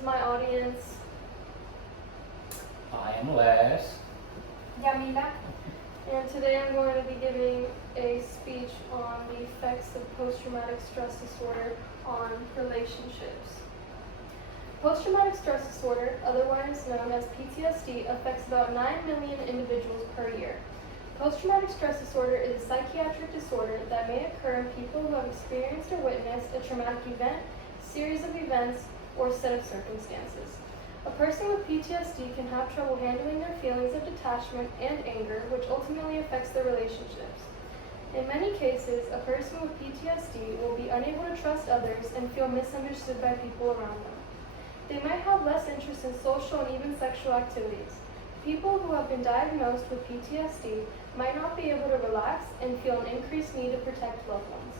is my audience. I am Les. Yamila. And today I'm going to be giving a speech on the effects of post-traumatic stress disorder on relationships. Post-traumatic stress disorder, otherwise known as PTSD, affects about 9 million individuals per year. Post-traumatic stress disorder is a psychiatric disorder that may occur in people who have experienced or witnessed a traumatic event, series of events, or set of circumstances. A person with PTSD can have trouble handling their feelings of detachment and anger, which ultimately affects their relationships. In many cases, a person with PTSD will be unable to trust others and feel misunderstood by people around them. They might have less interest in social and even sexual activities. People who have been diagnosed with PTSD might not be able to relax and feel an increased need to protect loved ones.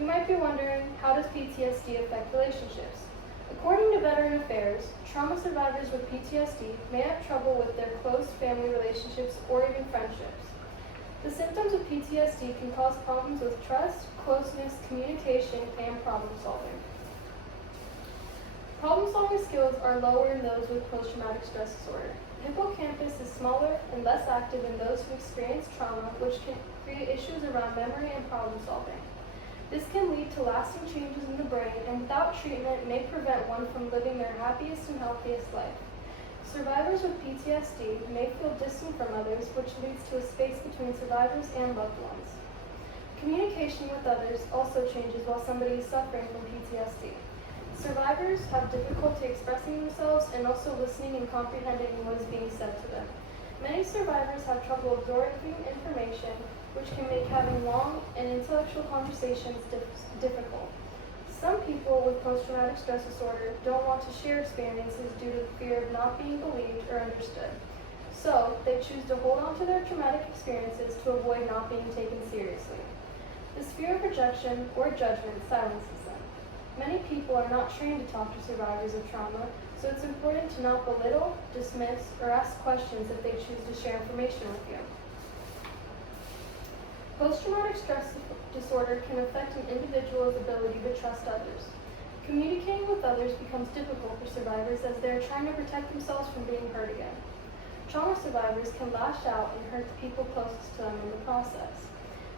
You might be wondering, how does PTSD affect relationships? According to Veteran Affairs, trauma survivors with PTSD may have trouble with their close family relationships or even friendships. The symptoms of PTSD can cause problems with trust, closeness, communication, and problem solving. Problem-solving skills are lower in those with post-traumatic stress disorder. The hippocampus is smaller and less active in those who experience trauma, which can create issues around memory and problem-solving. This can lead to lasting changes in the brain, and without treatment may prevent one from living their happiest and healthiest life. Survivors with PTSD may feel distant from others, which leads to a space between survivors and loved ones. Communication with others also changes while somebody is suffering from PTSD. Survivors have difficulty expressing themselves and also listening and comprehending what is being said to them. Many survivors have trouble absorbing information, which can make having long and intellectual conversations difficult. Some people with post-traumatic stress disorder don't want to share experiences due to the fear of not being believed or understood. So, they choose to hold on to their traumatic experiences to avoid not being taken seriously. This fear of rejection or judgment silences them. Many people are not trained to talk to survivors of trauma, so it's important to not belittle, dismiss, or ask questions if they choose to share information with you. Post-traumatic stress disorder can affect an individual's ability to trust others. Communicating with others becomes difficult for survivors as they are trying to protect themselves from being hurt again. Trauma survivors can lash out and hurt the people closest to them in the process.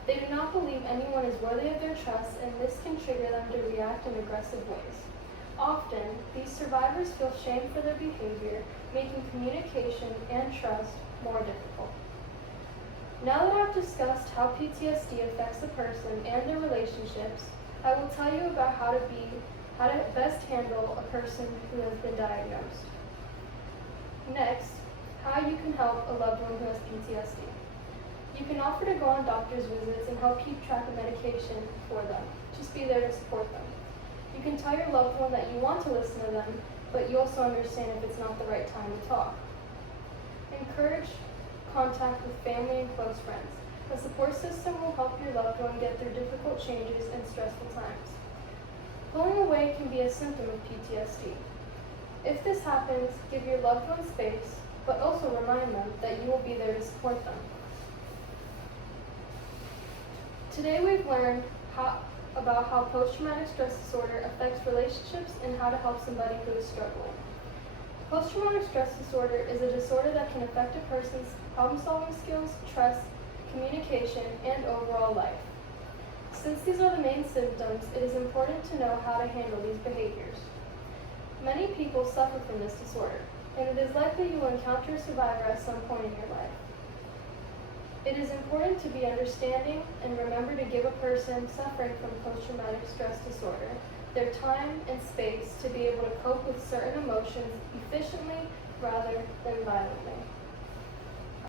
They do not believe anyone is worthy of their trust, and this can trigger them to react in aggressive ways. Often, these survivors feel shame for their behavior, making communication and trust more difficult. Now that I've discussed how PTSD affects a person and their relationships, I will tell you about how to best handle a person who has been diagnosed. Next, how you can help a loved one who has PTSD. You can offer to go on doctor's visits and help keep track of medication for them. Just be there to support them. You can tell your loved one that you want to listen to them, but you also understand if it's not the right time to talk. Encourage contact with family and close friends. A support system will help your loved one get through difficult changes and stressful times. Pulling away can be a symptom of PTSD. If this happens, give your loved one space, but also remind them that you will be there to support them. Today we've learned about how post-traumatic stress disorder affects relationships and how to help somebody who is struggling. Post-traumatic stress disorder is a disorder that can affect a person's problem-solving skills, trust, communication, and overall life. Since these are the main symptoms, it is important to know how to handle these behaviors. Many people suffer from this disorder, and it is likely you will encounter a survivor at some point in your life. It is important to be understanding and remember to give a person suffering from post-traumatic stress disorder their time and space to be able to cope with certain emotions efficiently rather than violently.